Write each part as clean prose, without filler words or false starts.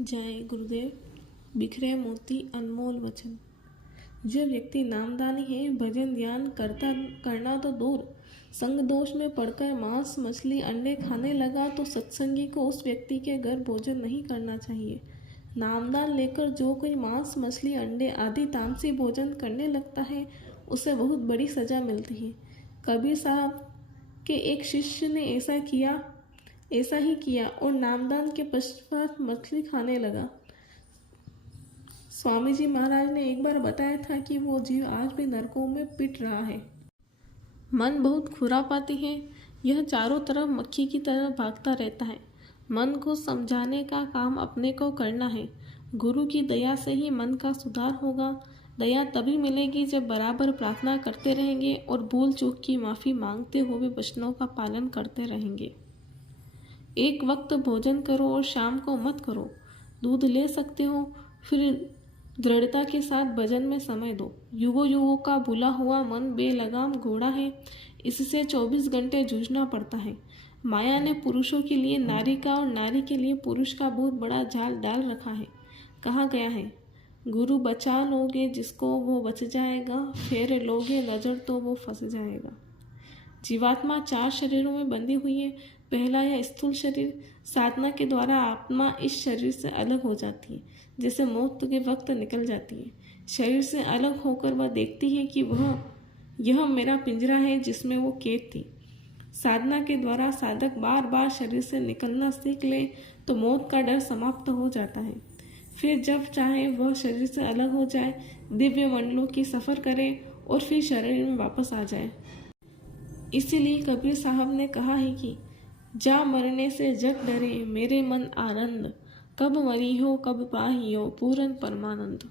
जय गुरुदेव। बिखरे मोती अनमोल वचन। जो व्यक्ति नामदानी है, भजन ध्यान करना तो दूर, संग दोष में पड़कर मांस मछली अंडे खाने लगा तो सत्संगी को उस व्यक्ति के घर भोजन नहीं करना चाहिए। नामदान लेकर जो कोई मांस मछली अंडे आदि तामसी भोजन करने लगता है, उसे बहुत बड़ी सजा मिलती है। कबीर साहब के एक शिष्य ने ऐसा ही किया और नामदान के पश्चात मछली खाने लगा। स्वामी जी महाराज ने एक बार बताया था कि वो जीव आज भी नरकों में पिट रहा है। मन बहुत खुरापाती है, यह चारों तरफ मक्खी की तरह भागता रहता है। मन को समझाने का काम अपने को करना है। गुरु की दया से ही मन का सुधार होगा। दया तभी मिलेगी जब बराबर प्रार्थना करते रहेंगे और भूल चूक की माफ़ी मांगते हुए वचनों का पालन करते रहेंगे। एक वक्त भोजन करो और शाम को मत करो। दूध ले सकते हो, फिर दृढ़ता के साथ भजन में समय दो। युगों का भूला हुआ मन बेलगाम घोड़ा है, इससे 24 घंटे जूझना पड़ता है। माया ने पुरुषों के लिए नारी का और नारी के लिए पुरुष का बहुत बड़ा जाल डाल रखा है। कहा गया है, गुरु बचा लोगे जिसको वो बच जाएगा, फेर लोगे नजर तो वो फंस जाएगा। जीवात्मा 4 शरीरों में बंधी हुई है। पहला यह स्थूल शरीर, साधना के द्वारा आत्मा इस शरीर से अलग हो जाती है, जैसे मौत के वक्त निकल जाती है। शरीर से अलग होकर वह देखती है कि यह मेरा पिंजरा है जिसमें वो कैद थी। साधना के द्वारा साधक बार बार शरीर से निकलना सीख ले तो मौत का डर समाप्त हो जाता है। फिर जब चाहे वह शरीर से अलग हो जाए, दिव्य मंडलों की सफ़र करे और फिर शरीर में वापस आ जाए। इसीलिए कबीर साहब ने कहा है कि जा मरने से जग डरे मेरे मन आनंद, कब मरी हो कब पाही हो पूरन परमानंद।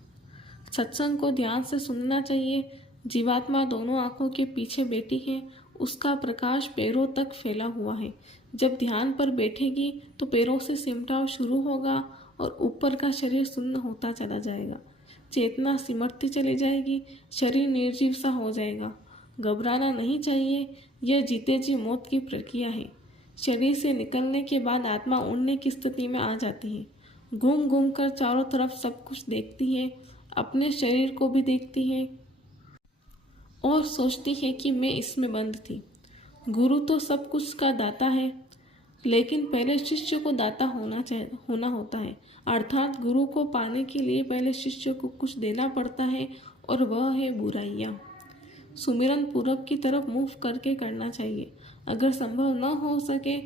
सत्संग को ध्यान से सुनना चाहिए। जीवात्मा दोनों आंखों के पीछे बैठी है, उसका प्रकाश पैरों तक फैला हुआ है। जब ध्यान पर बैठेगी तो पैरों से सिमटाव शुरू होगा और ऊपर का शरीर सुन्न होता चला जाएगा। चेतना सिमटती चली जाएगी, शरीर निर्जीव सा हो जाएगा। घबराना नहीं चाहिए, यह जीते जी मौत की प्रक्रिया है। शरीर से निकलने के बाद आत्मा उड़ने की स्थिति में आ जाती है। घूम घूम कर चारों तरफ सब कुछ देखती है, अपने शरीर को भी देखती है और सोचती है कि मैं इसमें बंद थी। गुरु तो सब कुछ का दाता है, लेकिन पहले शिष्य को दाता होना होता है। अर्थात गुरु को पाने के लिए पहले शिष्य को कुछ देना पड़ता है, और वह है बुराइयाँ। सुमिरन पूरब की तरफ मुँह करके करना चाहिए। अगर संभव न हो सके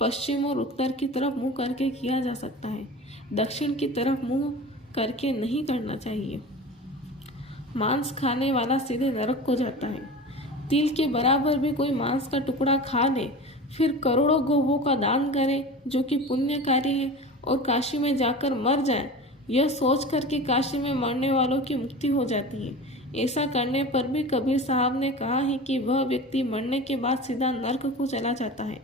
पश्चिम और उत्तर की तरफ मुँह करके किया जा सकता है। दक्षिण की तरफ मुँह करके नहीं करना चाहिए। मांस खाने वाला सीधे नरक को जाता है। तिल के बराबर भी कोई मांस का टुकड़ा खा ले, फिर करोड़ों गौवों का दान करे जो कि पुण्य कार्य है, और काशी में जाकर मर जाए, यह सोच कर कि काशी में मरने वालों की मुक्ति हो जाती है। ऐसा करने पर भी कबीर साहब ने कहा है कि वह व्यक्ति मरने के बाद सीधा नर्क को चला जाता है।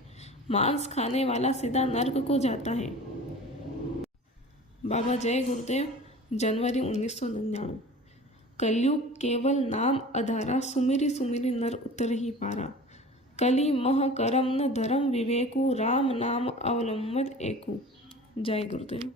मांस खाने वाला सीधा नर्क को जाता है। बाबा जय गुरुदेव, जनवरी 1999। कलयुग केवल नाम आधारा, सुमिरी सुमिरी नर उतर ही पारा। कली मह करम न धर्म विवेकु, राम नाम अवलंबित एकु। जय गुरुदेव।